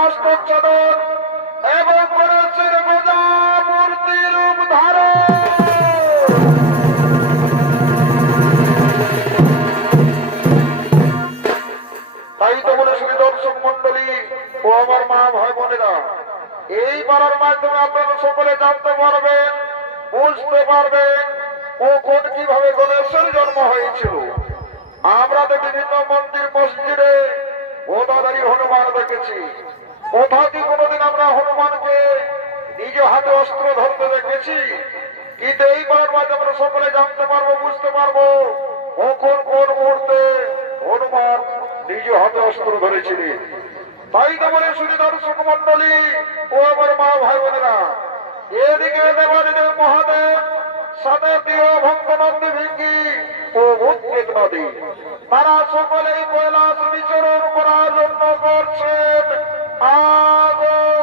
মস্তক চাদর এবং করেছেন গোজা মূর্তি রূপ ধারণ। তাই তো বলে শুধু দর্শক মন্ডলী ও আমার মা ভাই বোনেরা, এই পাড়ার মাধ্যমে আপনারা সকলে জানতে পারবেন, বুঝতে পারবেন কখন কিভাবে গণেশের জন্ম হয়েছিল। আমরা তো বিভিন্ন মন্দির মসজিদে গোদাধারী হনুমান দেখেছি, কোথা কি কোনোদিন আমরা হনুমানকে নিজ হাতে অস্ত্র ধরতে দেখেছি? কিন্তু এই পাড়ার মাঝে আমরা সকলে জানতে পারবো, বুঝতে পারবো কখন কোন মুহূর্তে হনুমান নিজ হাতে অস্ত্র ধরেছিলেন। তাই তো বলে শুধু দর্শক মন্ডলী ও আমার মা ভাই বোনেরা, এদিকে দেবাদেব মহাদেব সাথে প্রিয় ভক্তনন্দী ভিঙ্গি ও উদ্বেগ নদী, তারা সকলেই কৈলাস বিচরণ করার জন্য করছেন আগমন।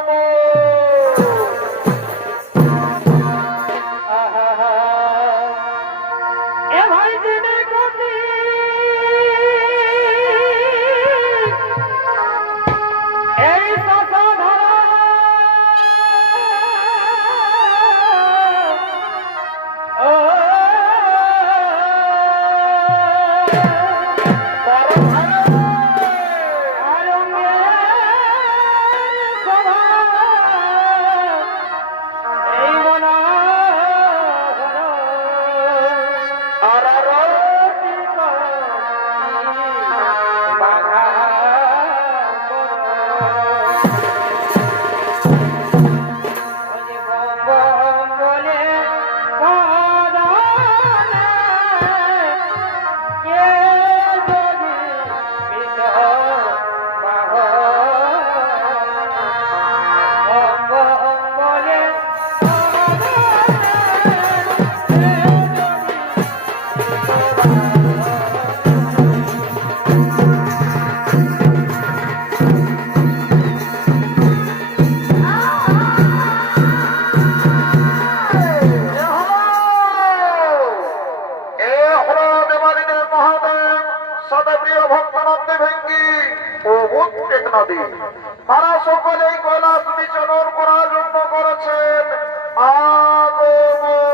তারা সকলেই কৈলাস বিচরণ করার জন্য করেছেন আগমন।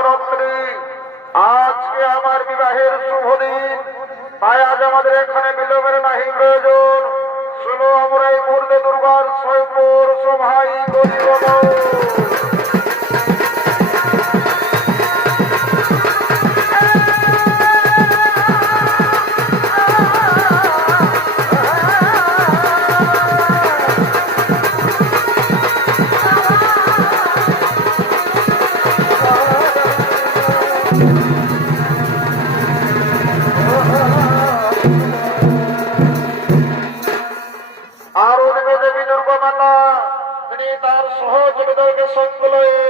নবরাত্রি, আজকে আমার বিবাহের শুভ দিন, তাই আজ আমাদের এখানে বিলম্বের নাহি প্রয়োজন। শুনো আমরা এই মুহূর্তে দুর্গার স্বয়ম্বর সভাই করিব। আর ওদিকে দেবী দুর্গা মাতা তিনি তার সহযোগীদেরকে সঙ্গ লয়ে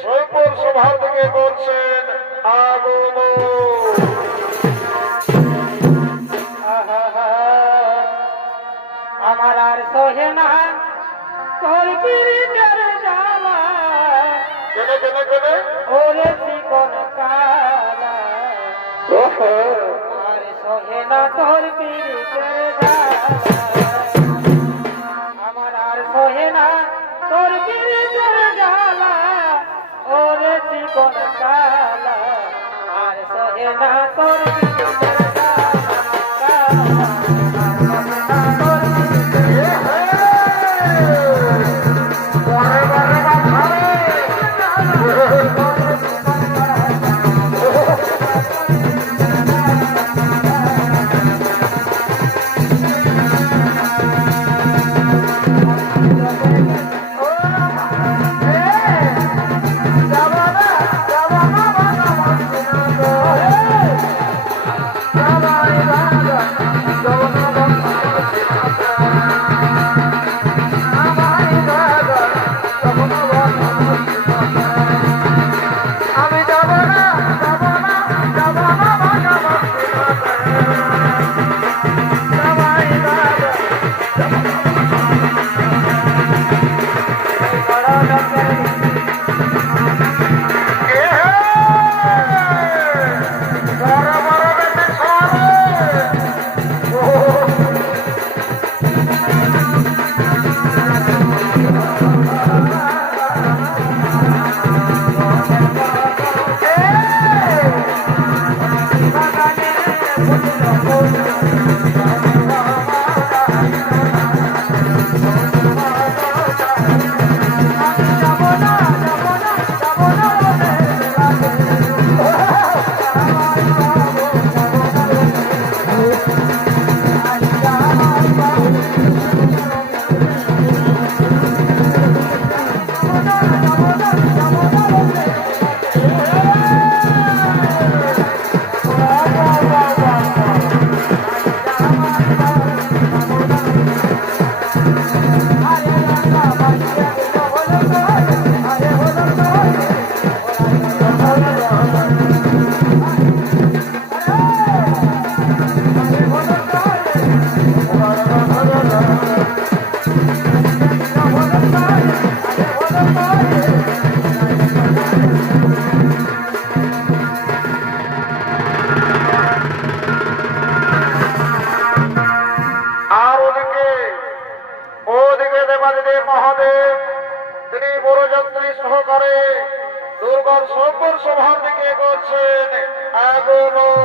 স্বয়ম্বর সভার দিকে বলছেন আগমন। আমার আর সহে না তোর পিরিতের জ্বালা, কেনে কেনে কেনে ওরে চিকন কালা, আর সহে না তোর পিরিতের জ্বালা, আমার আর সহে না তোর পিরিতের জ্বালা, ওরে চিকন কালা, আর সহে না তোর পিরিতের মহাদেব তিনি বড়যাত্রী সহকারে দুর্গার স্বয়ম্বর সভার দিকে এগোচ্ছেন আগমন।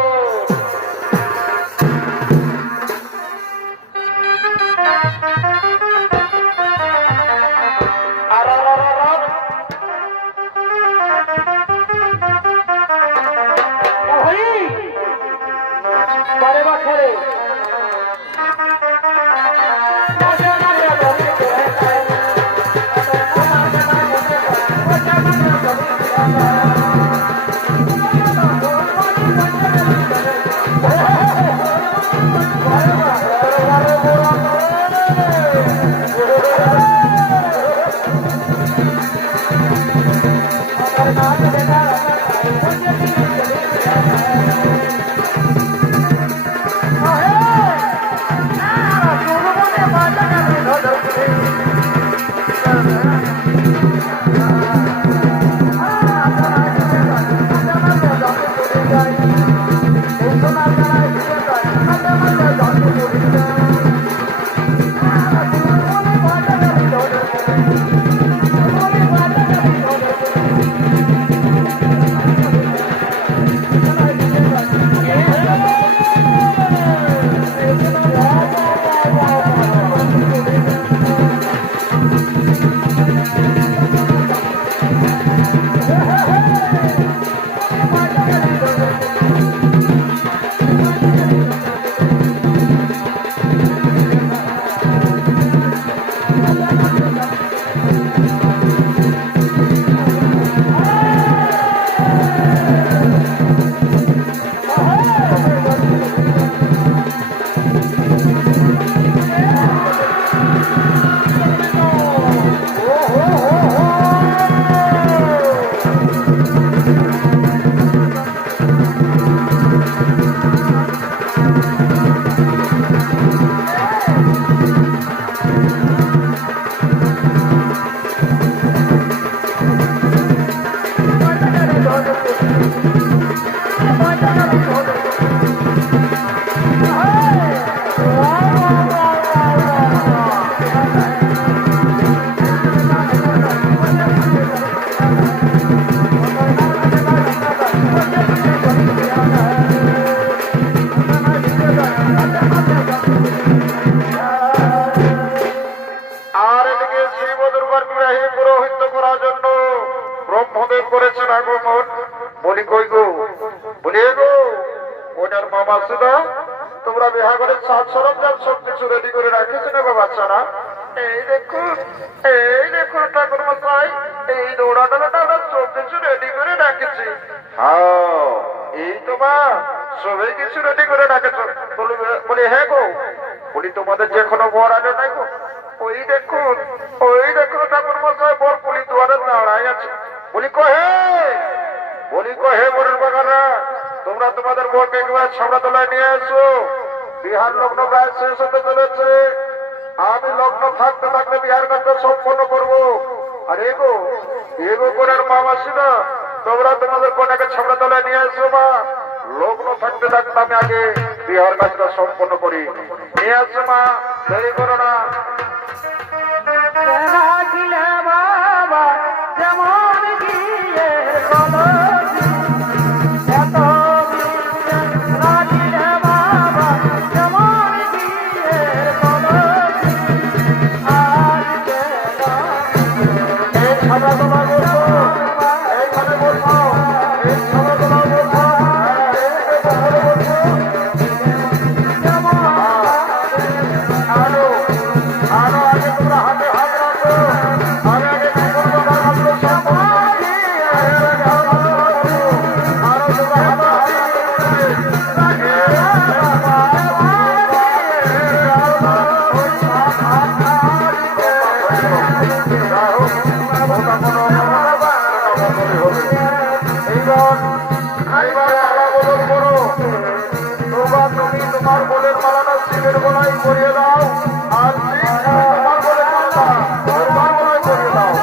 গো বলি গো ওটার মামা শুধু তোমরা বিহা করে সাজ সরঞ্জাম সব কিছু রেডি করে রাখিস না গো বাচ্চারা এই দেখুন ঠাকুর মশাই এই দৌড়া দৌড়াটা আমরা সব কিছু রেডি করে রাখেছি এই তো মা সবাই কিছু রেডি করে রাখেছ বলি হ্যাঁ গো বলি তোমাদের যে কোনো বর আনে নাই গো ওই দেখুন ঠাকুর মশাই বর পুলি দুয়ারে দাঁড়াই আছে বলি কহে বরের বাগানা তোমরা তোমাদের বরকে একবার ছামড়া তলায় নিয়ে এসো বিহার লগ্ন প্রায় শেষ হতে চলেছে আমি লগ্ন থাকতে থাকতে বিহার কাজটা সম্পন্ন করবো আর এগো করার মা মাসি না তোমরা তোমাদের কন্যাকে ছামড়া তলায় নিয়ে এসো মা লগ্ন থাকতে থাকতে আমি আগে বিহার কাজটা সম্পন্ন করি নিয়ে আসো মা দেরি করো না রাখিলে বাবা যেমন গিয়ে বলো এত রাখিলে বাবা যেমন গিয়ে বলো আর এই ছামড়া তলা বলছো এইখানে বলছো এই ছামড়া তলা বলছো আরো আগে তোমরা হাতে হাত রাখো আগে তুমি তোমার বোনের মালাটা শিবের গলায় করিয়ে দাও আর তোমার বোনের মালা তোমার গলায় করিয়ে দাও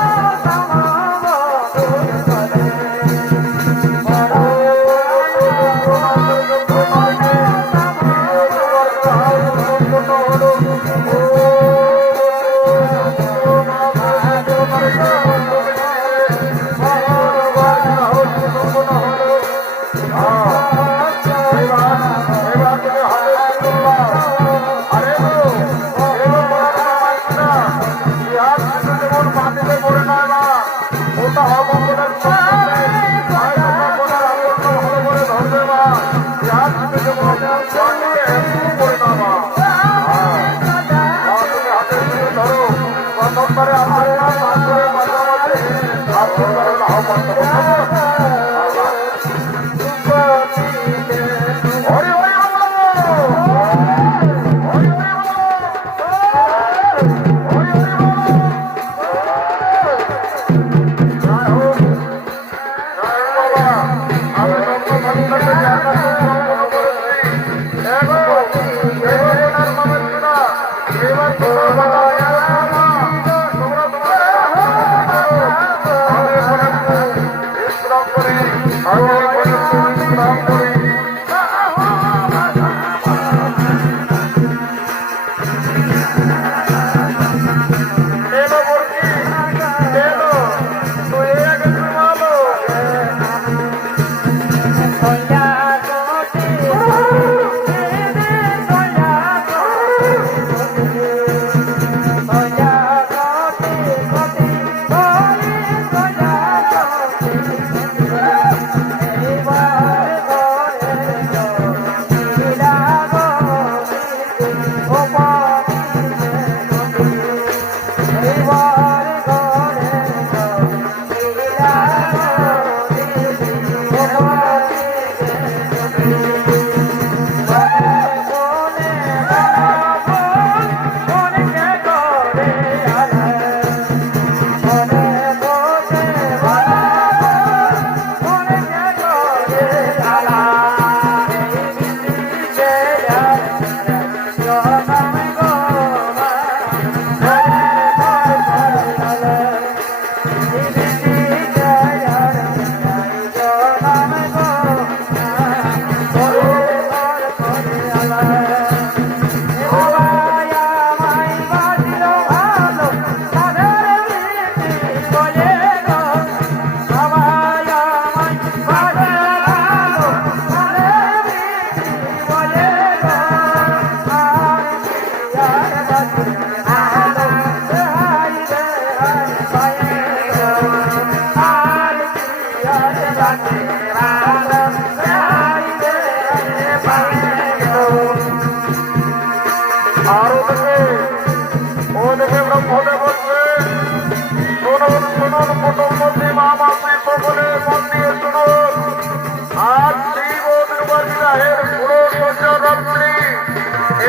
রাত্রি,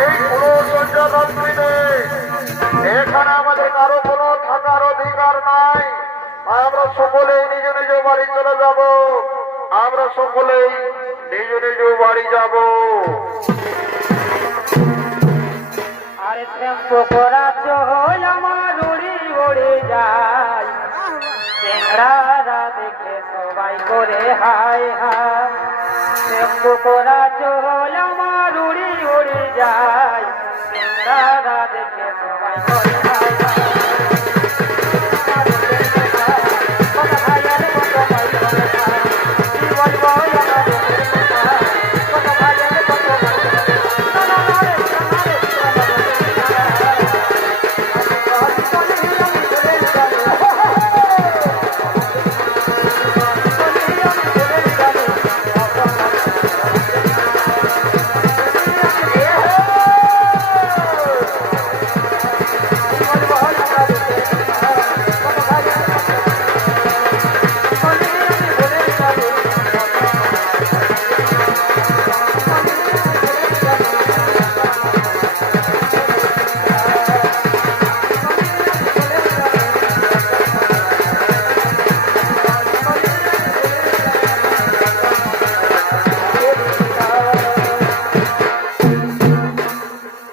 এই পুরো রাত্রিতে এখানে আমাদের কারো কোনো থাকার অধিকার নাই। আমরা সকলেই নিজ নিজ বাড়ি চলে যাব। আমরা সকলেই নিজ নিজ বাড়ি যাব। আরে শ্যাম্পু করা চোল আমার উড়ি উড়ে যায়, চেংড়ারা দেখে সবাই করে হায় হায়। শ্যাম্পু করা চোল আমার উড়ি উড়ে যায়, চেংড়ারা দেখে সবাই করে হায় হায়।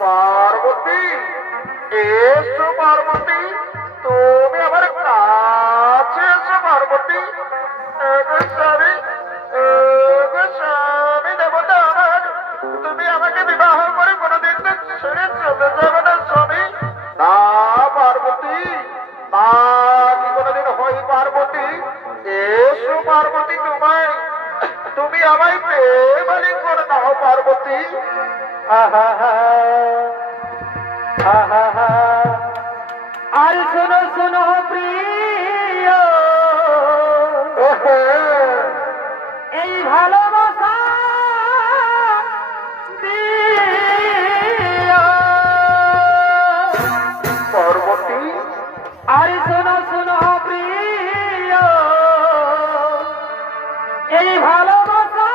পার্বতী, এসো পার্বতী, তুমি আমার কাছে এসো পার্বতী। এগো স্বামী, এগো স্বামী দেবতা আমার, তুমি আমাকে বিবাহ করে কোনোদিন তো ছেড়ে চলে যাবে না স্বামী। না পার্বতী, না কি কোনোদিন হয় পার্বতী? এসো পার্বতী, তুমি আমায় প্রেমালিক করে দাও পার্বতী। আর শোনো শোনো প্রিয়, এই ভালোবাসা দিও। পার্বতী, আর শোনো শোনো প্রিয়, এই ভালোবাসা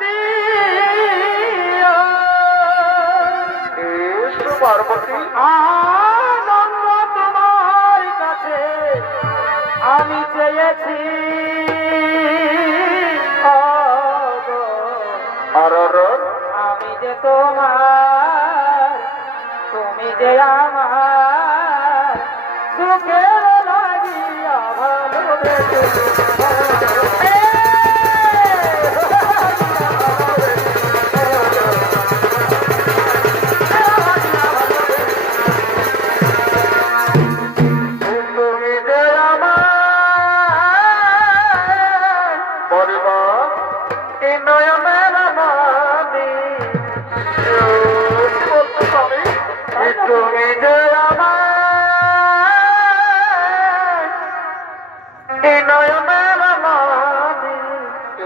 দিও। এসো পার্বতী, আনন্দ তোমার কাছে আমি চেয়েছি, আর আমি যে তোমার, তুমি যে আমার, সুখে লাগিয়া ভালোবেসে। তুমি যে আমার পরিবার, এই নয়নের মানি। সত্যি বলছো স্বামী, তুমি যে আমার এই নয়নের মানি।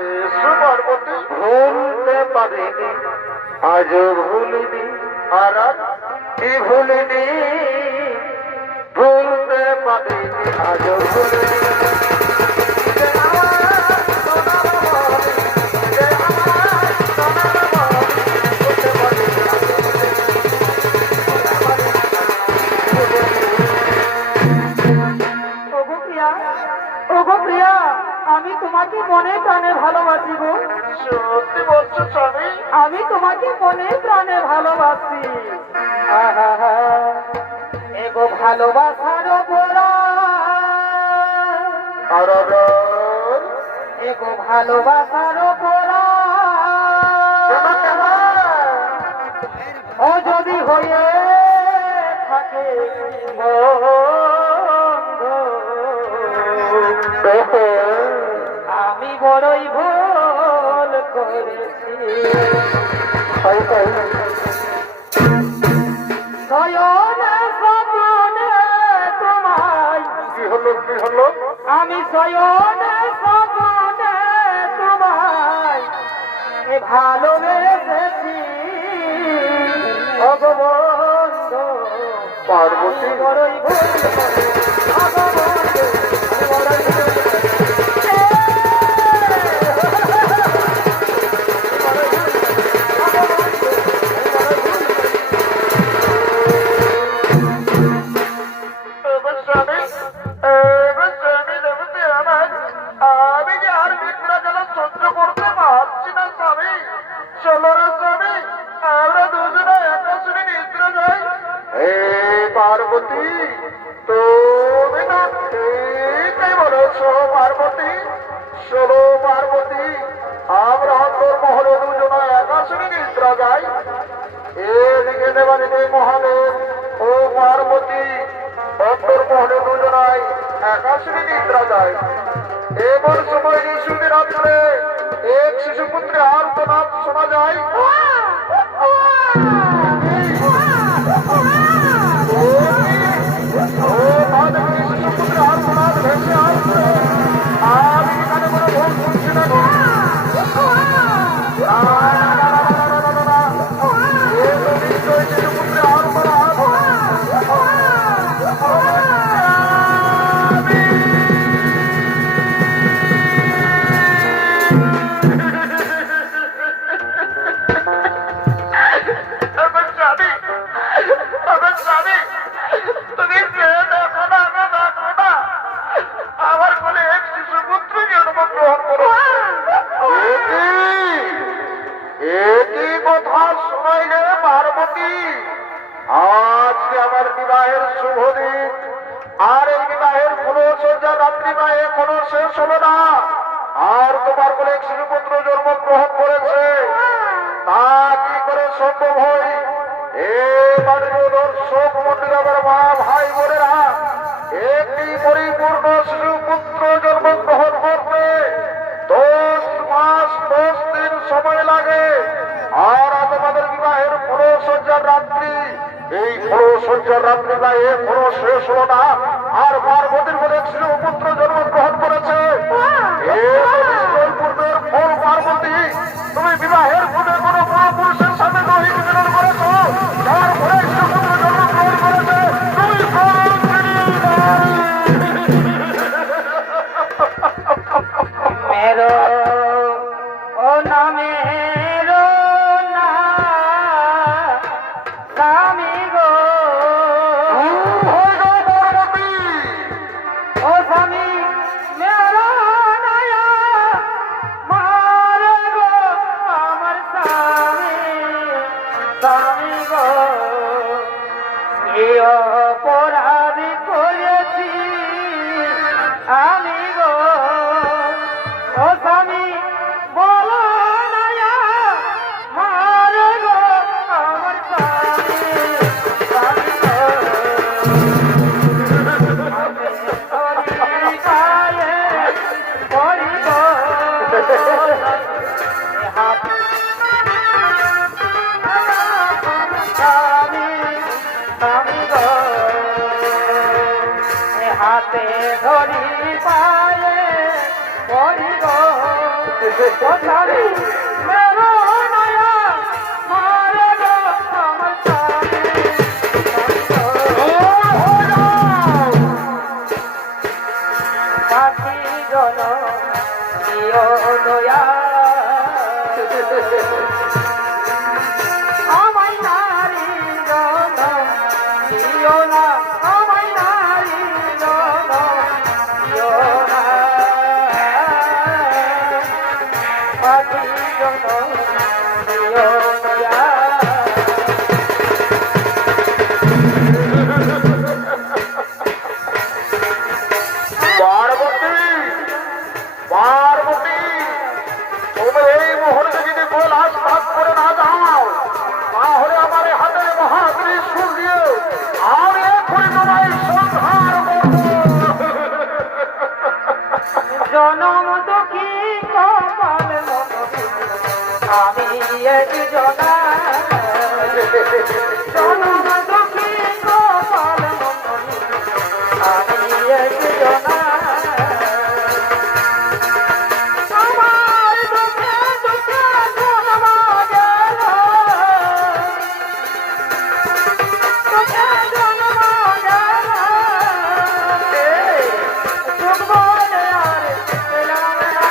এসো পার্বতী, ভুলতে পারিনি, আজও ভুলিনি, আর কি ভুলিনি, ভুলতে পারিনি, আজও ভুলিনি। যে আমার সোনার মনি, যে আমার সোনার মনি, ভুলতে পারিনি, আজও ওগো প্রিয়া, ওগো প্রিয়া, আমি তোমাকে মনে প্রাণে ভালোবাসি গো। সত্যি বলছো স্বামী? আমি তোমাকে মনে প্রাণে ভালোবাসি। এগো ভালোবাসার গোড়া, আর এগো ভালোবাসার গোড়া, ও যদি হয়ে থাকে বন্ধু, আমি বড়ই ভুল করেছি। শয়নে স্বপ্নে তোমায়, কি হলো, কি হলো? আমি শয়নে স্বপ্নে তোমায় ভালোবেসেছি। ভগবন্ধু পার্বতী, বড়ই ভুল করেছি। ভগবন্ধু বড়ই ভুল করেছি। মহাদেব ও পার্বতী অন্তর্মহলে দুজনায় একাশ্রী নিদ্রা যায়। এমন সময় নিশুতি রাত্রে এক শিশুপুত্রে আর্তনাদ শোনা যায়। ও মাধবী, শিশুপুত্রে আর্তনাদ ভেসে আসছে। আমি এখানে কোনো ভুল শুনছি না। নিশ্চয় শিশুপুত্রে আর্তনাদ। আমার কোলে এক শিশুপুত্র জন্মগ্রহণ করো। একই কথা শুনাইলে পার্বতী, আজকে আমার বিবাহের শুভ দিন। আর এই বিবাহের ফুলসজ্জা রাত্রি বা এখনো শেষ হলো না। আর তোমার কোলে এক শিশুপুত্র জন্মগ্রহণ করেছে, তা কি করে সম্ভব হয়? এবারে দর্শক মন্দির, আমার মা ভাই বোনেরা, একটি পরিপূর্ণ শিশুপুত্র জন্মগ্রহণ করতে 10 মাস 10 দিন সময় লাগে। আর তোমাদের বিবাহের ফুলসজ্জার রাত্রি, এই ফুলসজ্জার রাত্রি বা এখনো শেষ হলো না। আর পার্বতীর বলে শিশুপুত্র জন্মগ্রহণ করেছে। পূর্বের ফল পার্বতী, তুমি বিবাহের পূর্বে কোনো পুরুষের সাথে দৈহিক মিলন করেছো, যার ফলে শিশুপুত্র জন্মগ্রহণ করেছে। তুমি মেরো ও না মেরো না স্বামী গো, ও স্বামী মেরো নয়া মার গো, আমার স্বামী স্বামী গো, এই অপরাধী করেছি আমি গো, ও স্বামী বলো নয়া মার গো, আমার স্বামী স্বামী গো, আমি তোরি গায়ে পড়িব হাত স্বামী স্বামী গো, হাতে ধরি পায়ে পড়িব, ও স্বামী মেরো নয়া মার গো, আমার স্বামী সাথী জন দিও দয়া, আমায় নারী জন দিও না, আমায় নারী জন দিও না, সাথী জন দিও দয়া। পার্বতী, পার্বতী, তুমি এই মুহূর্তে যদি কৈলাস ত্যাগ করে না যাও, তাহলে আমার এই হাতের মহাত্রিশূল দিয়ে আমি এক্ষুনি তোমায় সংহার করব। জনম দুঃখী কপাল মন, আমি এক জনা, জনম দুঃখী কপাল মন, আমি এক জনা, আমার দুঃখে দুঃখে জন্ম গেল, দুঃখে জন্ম গেল, সুখ বলে আর পেলাম না,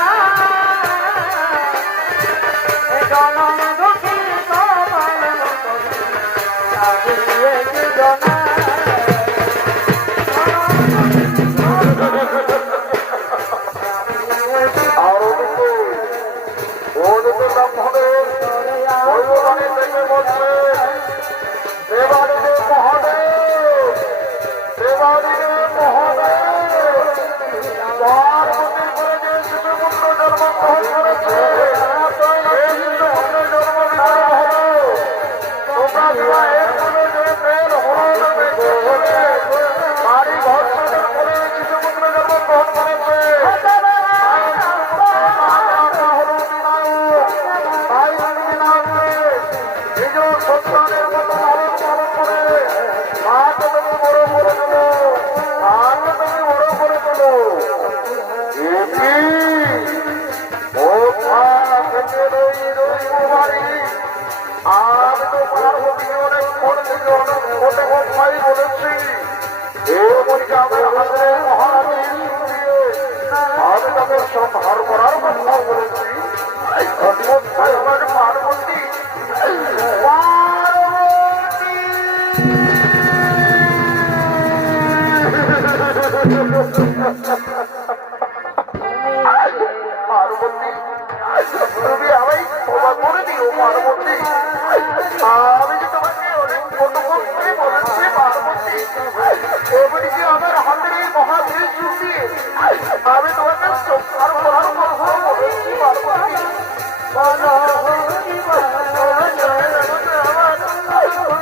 আমি তোমাকে সংসার করার কথা বলেছি পার্বতী।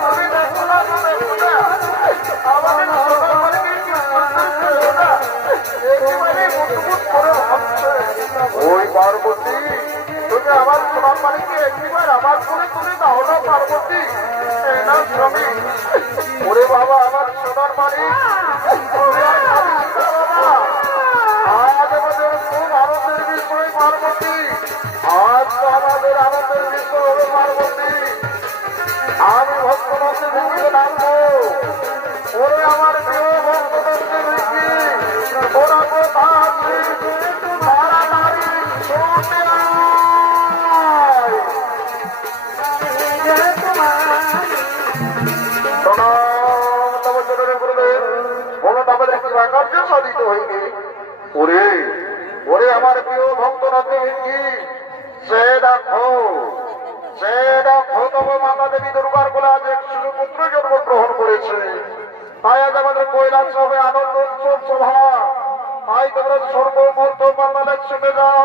আমি দেখো না, দেখো না, আমাদের সোনার মালিকের কি করতেছে ওরা? একেবারে মুটমুট করে ভাবছে। ওই পার্বতী, তুমি আমার সোনার মালিককে একবার আমার করে তুলে দাও না পার্বতী। না স্বামী, ওরে বাবা আমার সোনার মালিক, তুমি আর ভাবিস না বাবা। আজ আমাদের খুব আনন্দের বিষয় পার্বতী, আজ তো আমাদের আনন্দের বিষয় হলো পার্বতী। আমি ভক্তদাসে ভেঙে নামবো। ওরে আমার প্রিয় ভক্তদাসে ভেঙে ওরা কোথায় তাড়াতাড়ি ছুটে আয়। প্রণাম তব চরণে গুরুদেব, বলো আমাদের কি কার্য সাধিত হইবে। ওরে ওরে আমার প্রিয় ভক্তনাথে ভেঙ্গি, সে দেখো তব মাতা দেবী দুর্গার কোলে আজ এক শিশু পুত্র জন্মগ্রহণ করেছে। তাই আজ আমাদের কৈলাস হবে আনন্দ উৎসব সভা। তাই তোমরা সর্বমূর্ত পান্ডালে ছুটে যাও,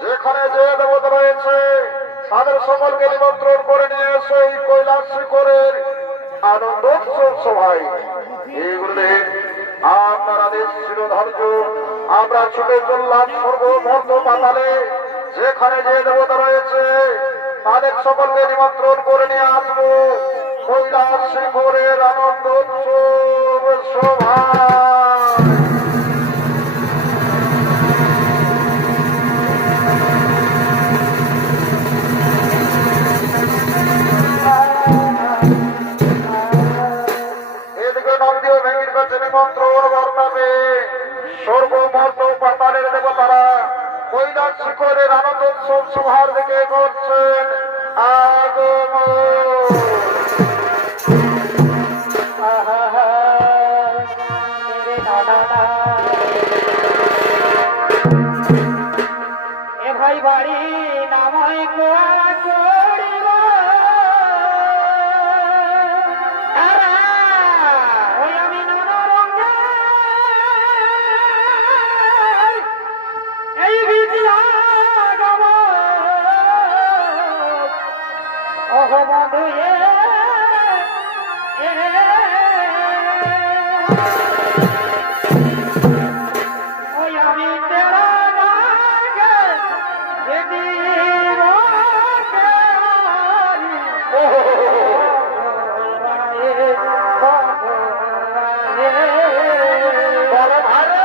যেখানে যে দেবতা রয়েছে তাদের সকলকে নিমন্ত্রণ করে নিয়ে এসো এই কৈলাস শিখরের আনন্দ উৎসব সভায়। এই গুরুদেব আপনার আদেশ ছিল ধার্য, আমরা ছুটে চললাম সর্বমূর্ত পাতালে, যেখানে যে দেবতা রয়েছে তাদের সকলকে নিমন্ত্রণ করে নিয়ে আসবো কৈলাস শিখরের আনন্দ উৎসব সভা। এদিকে নন্দীয় ভেঙ্গির কাছে নিমন্ত্রণ বর্তাবে সর্বমর্ত পাতালের দেবতারা কৈলাস শিখরের আনন্দ উৎসব সভার দিকে করছেন আগমন। এ ভাই বাড়ি নামাই কোয়া করিব, ওই আমি নানা রঙের এই বিদ্যা গাব ওহ বন্ধু ওই আমি তেরা গাগে যদি রোকে বলো ভারে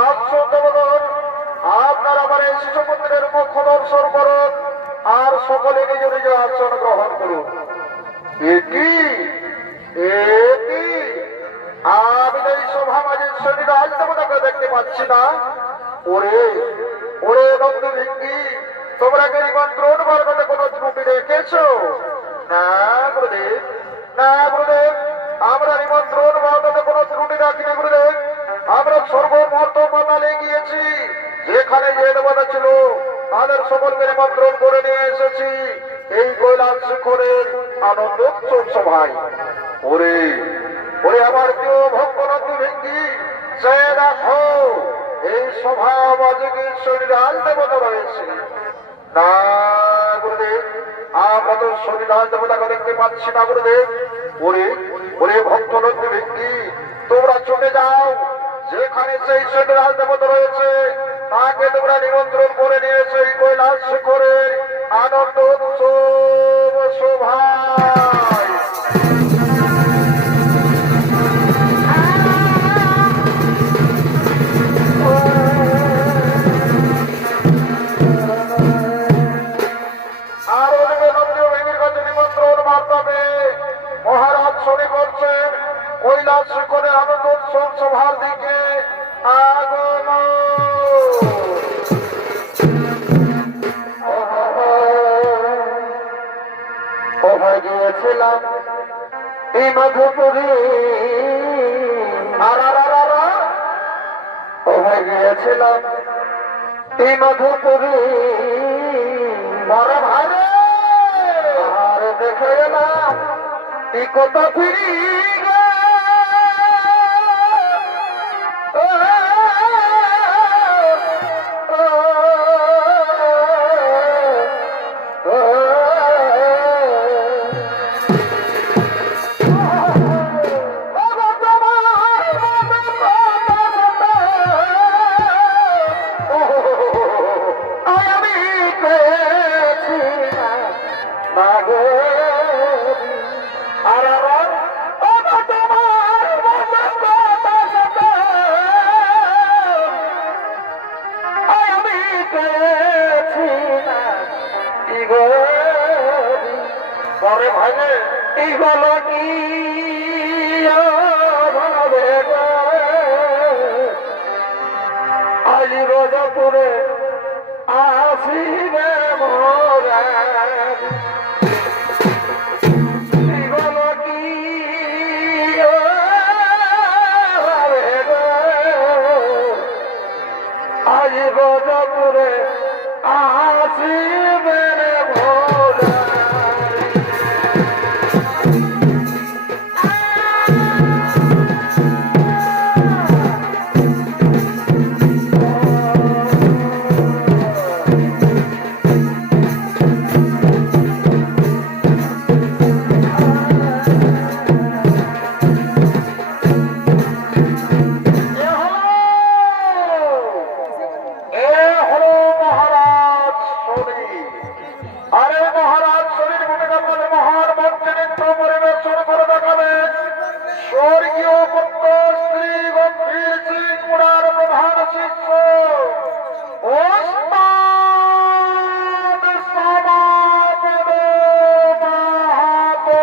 আসুন দেবগণ, আপনার আমার এই শিশু মন্দিরের মুখ দর্শন করুন আর সকলে নিজ নিজ আসন গ্রহণ করুন। এটি এটি আমি তো এই সভা মাঝের শরীর আজ দেবতাকে দেখতে পাচ্ছি না। ওরে ওরে বন্ধু ভিঙ্গি, তোমরা কি নিমন্ত্রণ বর্ণনে কোনো ত্রুটি রেখেছো? না গুরুদেব, না গুরুদেব, আমরা নিমন্ত্রণ বর্ণনে কোনো ত্রুটি রাখিনি গুরুদেব। আমরা সর্বমত মাতালে গিয়েছি, যেখানে যে দেবতা ছিল তাদের সকলকে নিমন্ত্রণ করে নিয়ে এসেছি এই কৈলাস শিখরের আনন্দ উৎসব সভায়। ওরে ওরে আমার প্রিয় ভক্তনন্দ ভেঙ্গি, সে দেখো এই সভা মাঝে শরীরাল দেবতা রয়েছে। না গুরুদেব, আমরা তো শরীরাল দেবতাকে দেখতে পাচ্ছি না গুরুদেব। ওরে ওরে ভক্তনন্দ ভেঙ্গি, তোমরা ছুটে যাও, যেখানে সেই শরীরাল দেবতা রয়েছে তাকে তোমরা নিমন্ত্রণ করে নিয়েছে এই কৈলাস শিখরের আনন্দ উৎসব সভায়। আর ওদিকে নন্দীয় ভেঙ্গির কাছে নিমন্ত্রণ মাধ্যমে মহারাজ শনি করছেন কৈলাস শিখরের আনন্দ উৎসব সভার দিকে আগমন। কোথায় গিয়েছিলাম এই মধুপুরী, কোথায় গিয়েছিলাম এই মধুপুরী, বড় ভাই আর দেখে গেলাম এই কত ফিরি পরে ভাগে এই গলটি আজ রোজপুরে আসিবে মোরা আজ রোজপুরে আসিবে মোরা। স্বর্গীয় পুত্র শ্রী গম্ভীর সিং মুরার প্রধান শিষ্য ওস্তাদ সমাপদ মাহাতো।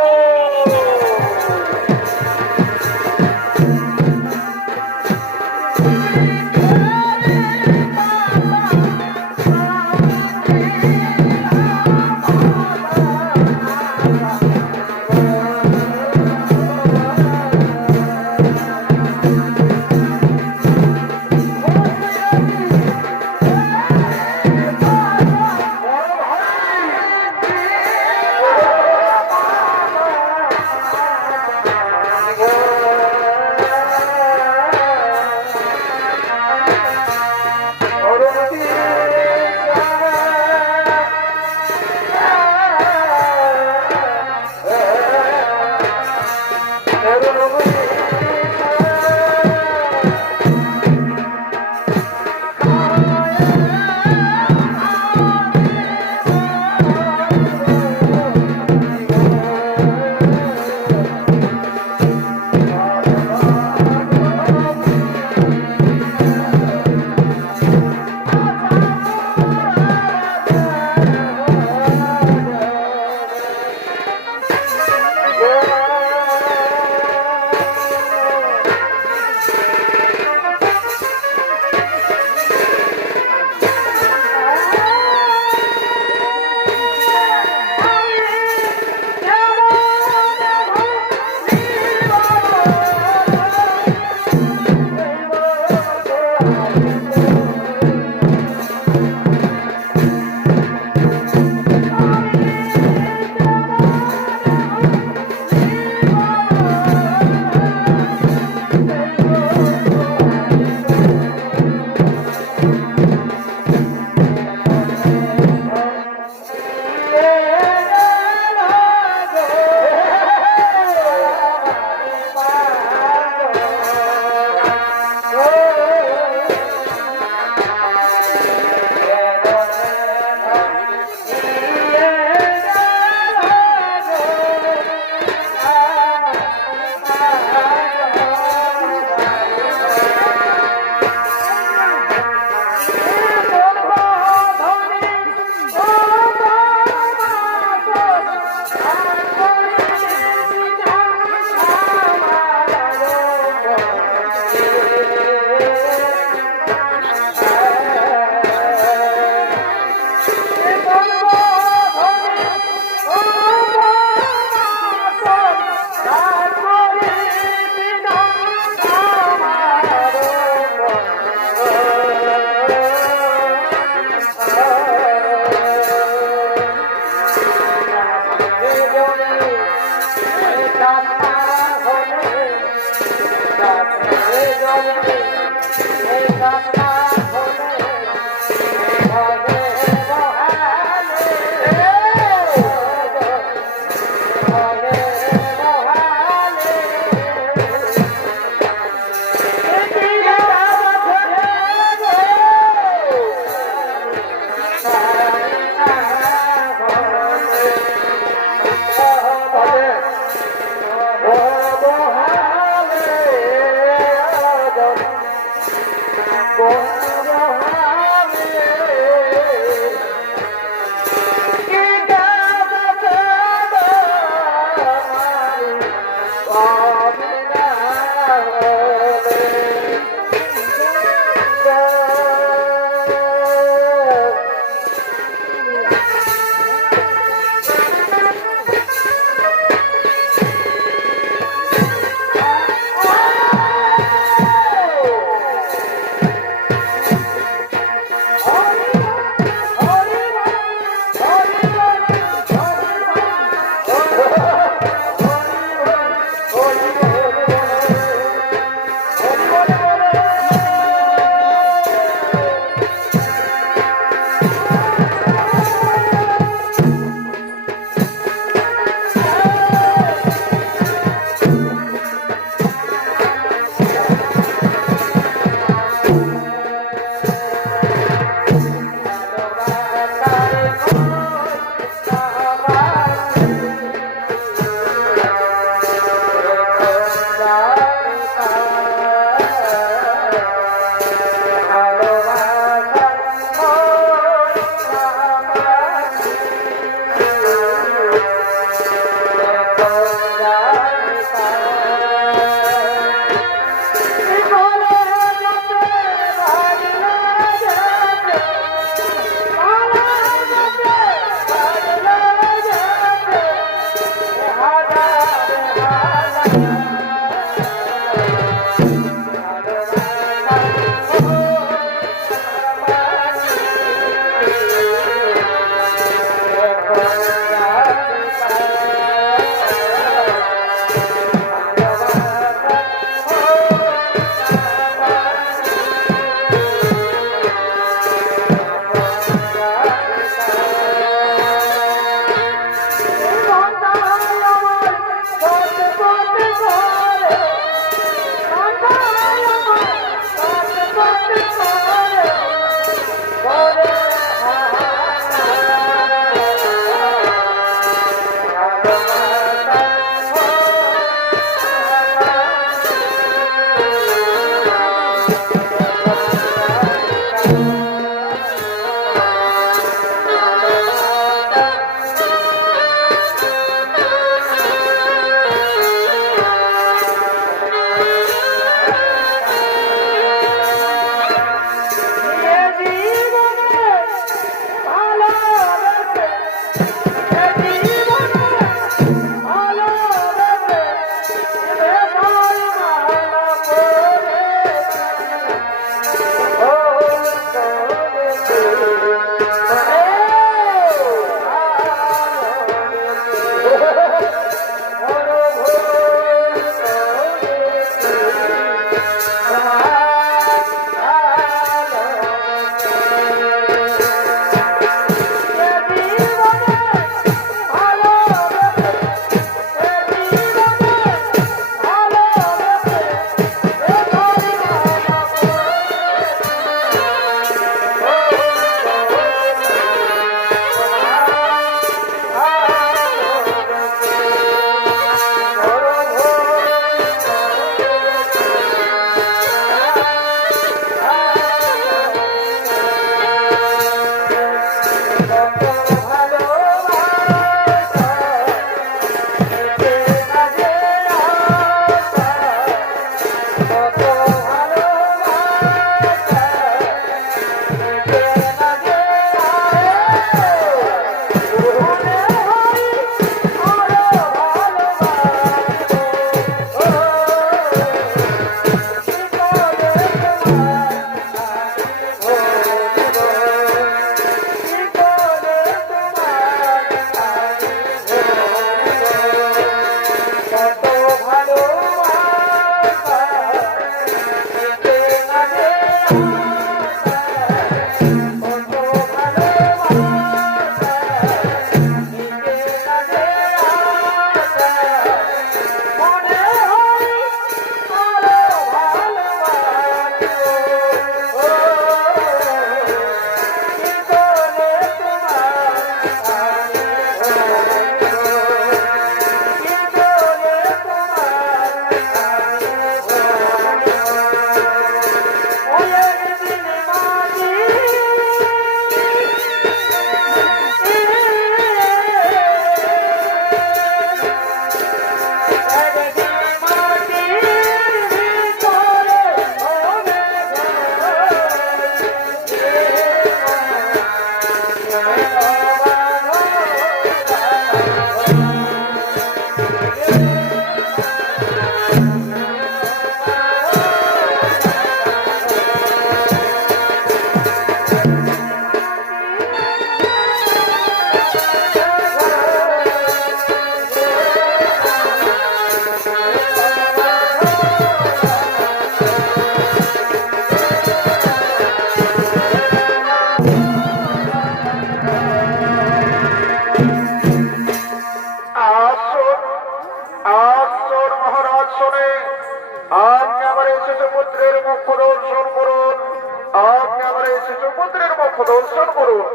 শিশুপুত্রের মুখ দর্শন করুন।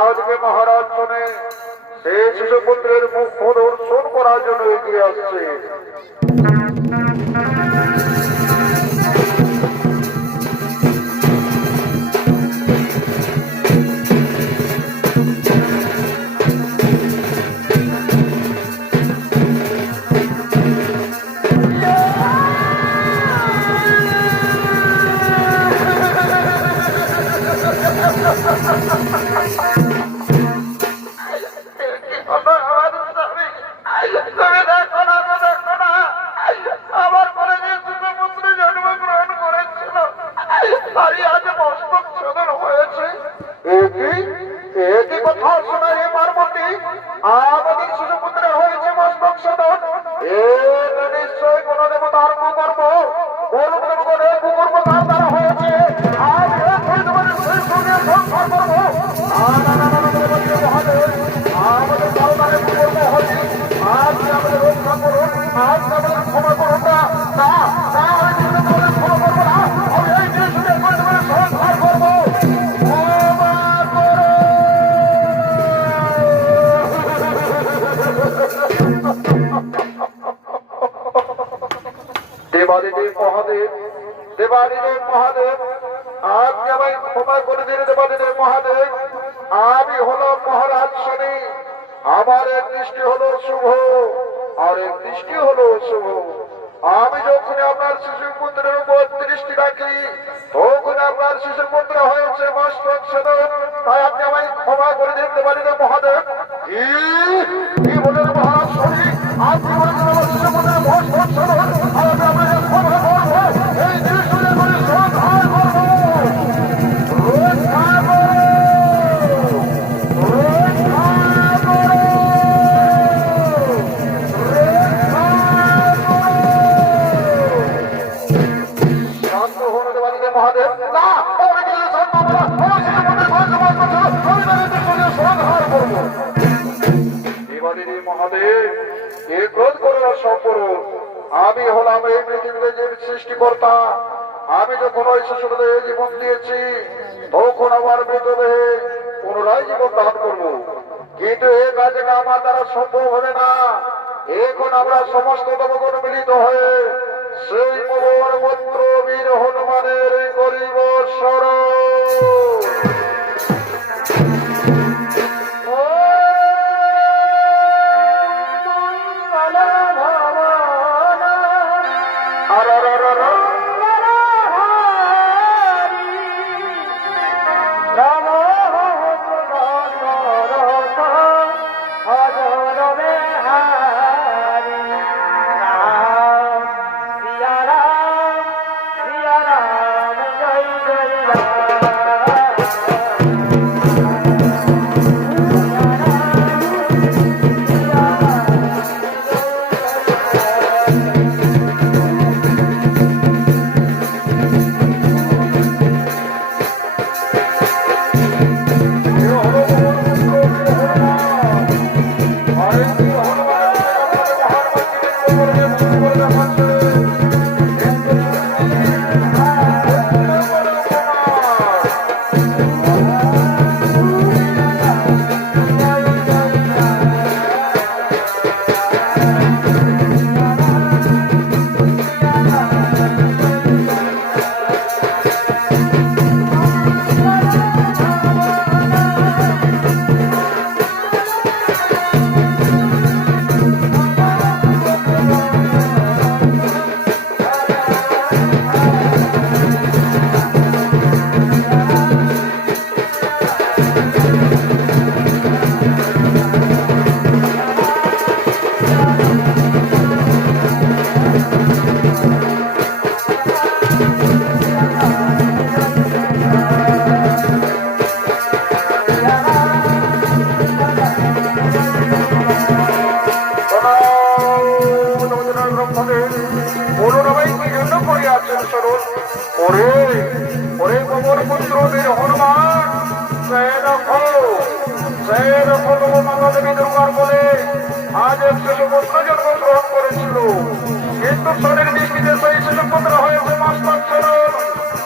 আজকে মহারাজ শোনে সেই শিশুপুত্রের মুখ দর্শন করার জন্য এগিয়ে আসছে। আমার পরে যে শিশুপুত্র জন্মগ্রহণ করেছিল তারই আজ মস্তক ছোদন হয়েছে। একই কথা শোনা রে পার্বতী, আমাদের শিশুপুত্র হয়েছে মস্তক ছোদন। এটা নিশ্চয় কোন দেবতার কুকর্ম, কোন দেবতার কুকর্ম তার দ্বারা হয়েছে। আজ তোমাদের সেই সঙ্গে সংসার করবো। মহাদেব আমাদের ভারতের কুকর্ম হয়েছে, আজ আমাদের রক্ষা করুন, আজ আমাদের ক্ষমা করুন না। ক্ষমা করবো না, আমি এই জিনিসের মাধ্যমে সংসার করবো। দেবাদিদেব মহাদেব, দেবাদিদেব মহাদেব, আজকে আমায় ক্ষমা করে দিন। দেবাদিদেব মহাদেব, আমি হলো মহারাজ শনি, আমার এক দৃষ্টি হলো শুভ আর এক দৃষ্টি হলো শুভ। আমি যখন আপনার শিশুপুত্রের উপর দৃষ্টি রাখি তখন আপনার শিশুপুত্র হয়েছে মস্তক ছোদন। তাই আপনি আমায় ক্ষমা করে দিন দেবাদিদেব মহাদেব। কি বলেন মহারাজ শনি? আপনি বলেছেন আমার শিশুপুত্রের মস্তক ছোদন, আর আমি আপনাকে ক্ষমা করবো। এই দৃষ্টি করে সংহার করবো, রক্ষা করবো, মহাদেব না মহাদেব এ ক্রোধ করার সম্পর্ক। আমি হলাম এই পৃথিবীতে যে সৃষ্টিকর্তা। আমি যখন ওই শিশুদেহে জীবন দিয়েছি তখন আমার মৃতদেহে পুনরায় জীবন দান করবো, কিন্তু এ কাজটা আমার দ্বারা সম্ভব হবে না। এখন আমরা সমস্ত দেবগণ মিলিত হয়ে সেই পবন পুত্র বীর হনুমানের করিব স্মরণ।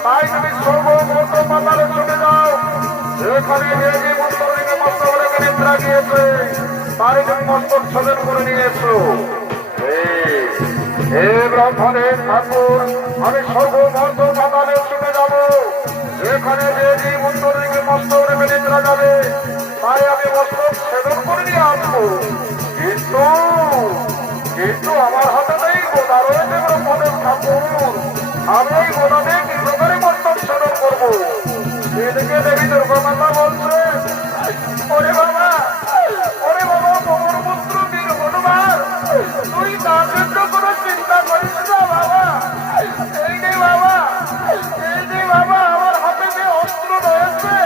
তাই তুমি সর্বমত পাতালে চলে যাও। এখানে যে যে মস্তক থেকে মস্তক রেখে নিদ্রা গিয়েছে তারই তুমি মস্তক ছেদন করে নিয়েছো। হে ব্রহ্মদেব ঠাকুর, আমি সর্বমত পাতালে চলে যাব। এখানে যে যে উত্তর দিকে মস্তক রেখে নিদ্রা যাবে তাই আমি মস্তক ছেদন করে নিয়ে আসবো। কিন্তু কিন্তু আমার হাতে নেই গোদা রয়েছে ব্রহ্মদেব ঠাকুর। আমি এই গোদা দিয়ে কি প্রকারে মস্তক ছেদন করবো? এদিকে দেবী দুর্গা মাতা বলছে, ওরে বাবা, ওরে বাবা, পবন পুত্র বীর হনুমান, তুই তার জন্য কোনো চিন্তা করিস না বাবা। এই যে বাবা, এই যে বাবা, আমার হাতে যে অস্ত্র রয়েছে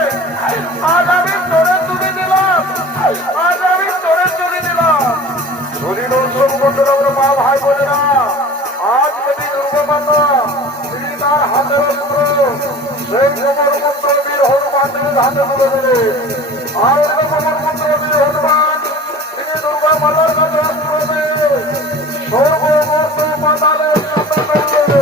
আজ আমি তোরে তুলে দিলাম, আজ আমি তোরে তুলে দিলাম। যদি দর্শক করতে আমরা মা ভাই বলে না, আজ দেবী দুর্গা মাতা তিনি তার হাতের অস্ত্র সেই পবন পুত্র বীর হনুমানের হাতে তুলে দেবে। আর ওই পবন পুত্র বীর হনুমান তিনি দুর্গা মাতার কাছে অস্ত্র দেবে, সর্বমত পাতালের সাথে করবে।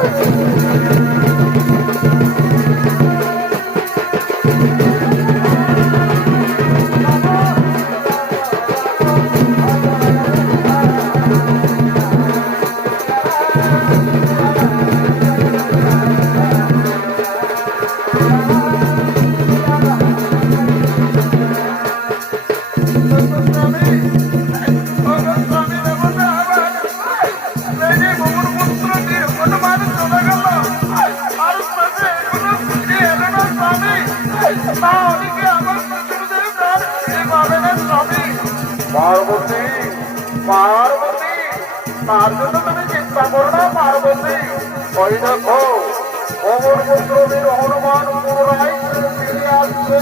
পার্বতী, পার্বতী, তার জন্য তুমি চিন্তা করো না পার্বতী। ওই দেখো পবন পুত্র বীর হনুমান পুনরায় ফিরে আসছে।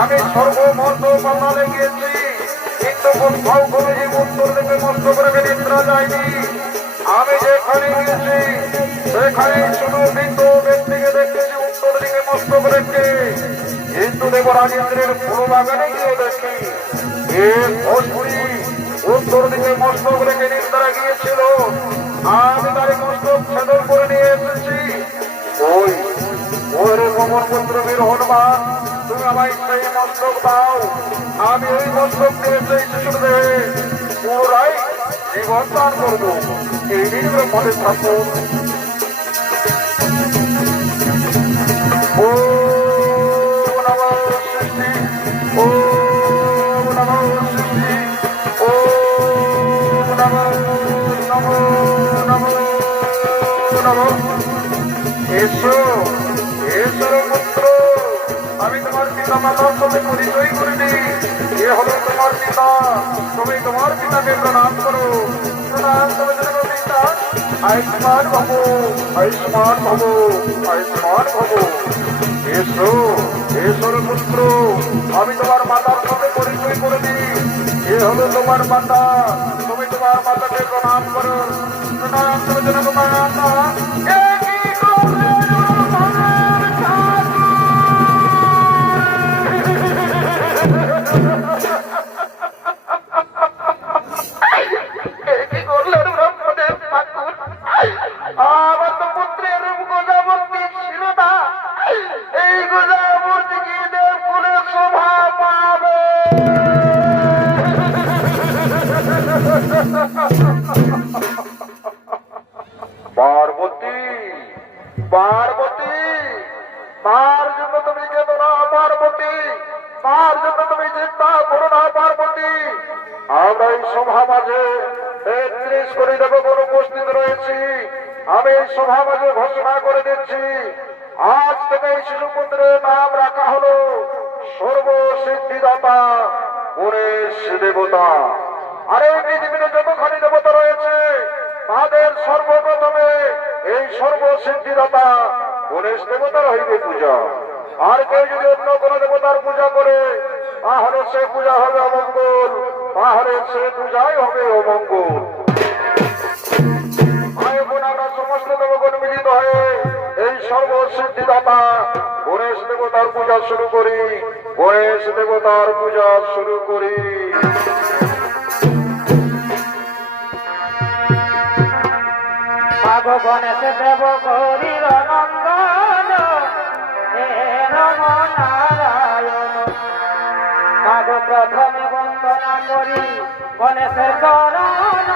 আমি সর্বমত পাতালে গিয়েছি, কিন্তু কোথাও কোনো যে উত্তর দিকে মস্তক রেখে নিদ্রা যায়নি। আমি যেখানে গিয়েছি সেখানে শুধু মৃত ব্যক্তিকে দেখেছি উত্তর দিকে মস্তক রেখে, কিন্তু দেবরাজ ইন্দ্রের ফুল বাগানে গিয়ে দেখি ভোজপুরি উত্তর দিকে মস্তক রেখে নিদ্রা গিয়েছিল। আমি তার মস্তক ছেদন করে নিয়ে এসেছি। ওই ওরে পবন পুত্র বীর হনুমান, তুমি আমায় সেই মস্তক দাও, আমি ওই মস্তক দিয়ে সেই শিশুদের পুরাই জীবন দান করবো। এই নিয়ে মনে থাকবো। ও নম সৃষ্টি, ও নম সৃষ্টি, ও নম নম নম নম। এসো ঈশ্বর পুত্র, আমি তোমার পিতা মাতার সাথে পরিচয় করে দিই। এ হলো তোমার পিতা, তুমি তোমার পিতাকে প্রণাম করো। প্রণাম করে দেবো পিতা। আয়ুষ্মান ভব, আয়ুষ্মান ভব, আয়ুষ্মান ভব। এসো ঈশ্বর পুত্র, আমি তোমার মাতার সাথে পরিচয় করে দিই। এ হলো তোমার মাতা, তুমি তোমার মাতাকে প্রণাম করো। প্রণাম করে দেবো মাতা। আমার তো পুত্রের গোজামূর্তি ছিল না, এই গোজামূর্তি কি দেবকুলের শোভা পাবে। পার্বতী, পার্বতী, তার জন্য তুমি কেঁদো না পার্বতী, তার জন্য তুমি চিন্তা করো না পার্বতী। আমরা এই সভা মাঝে ৩৩ কোটি দেবগণ উপস্থিত রয়েছি। আমি এই সভা মাঝে ঘোষণা করে দিচ্ছি, আজ থেকে এই শিশুপুত্রের নাম রাখা হলো সর্বসিদ্ধিদাতা গণেশ দেবতা। আর এই পৃথিবীতে যতখানি দেবতা রয়েছে তাদের সর্বপ্রথমে এই সর্বসিদ্ধিদাতা গণেশ দেবতার হইবে পূজা। আর কেউ যদি অন্য কোন দেবতার পূজা করে তাহলে সে পূজা হবে অমঙ্গল, তাহলে সে পূজাই হবে অমঙ্গল। ভাই বোন, আমরা সমস্ত দেবগণ মিলিত হয়ে এই সর্বসিদ্ধিদাতা গণেশ দেবতার পূজা শুরু করি, গণেশ দেবতার পূজা শুরু করি। মাগো গণেশ দেব গৌরীর নন্দন, হে নম নারায়ণ। মাগো প্রথমে বন্দনা করি গণেশের চরণ,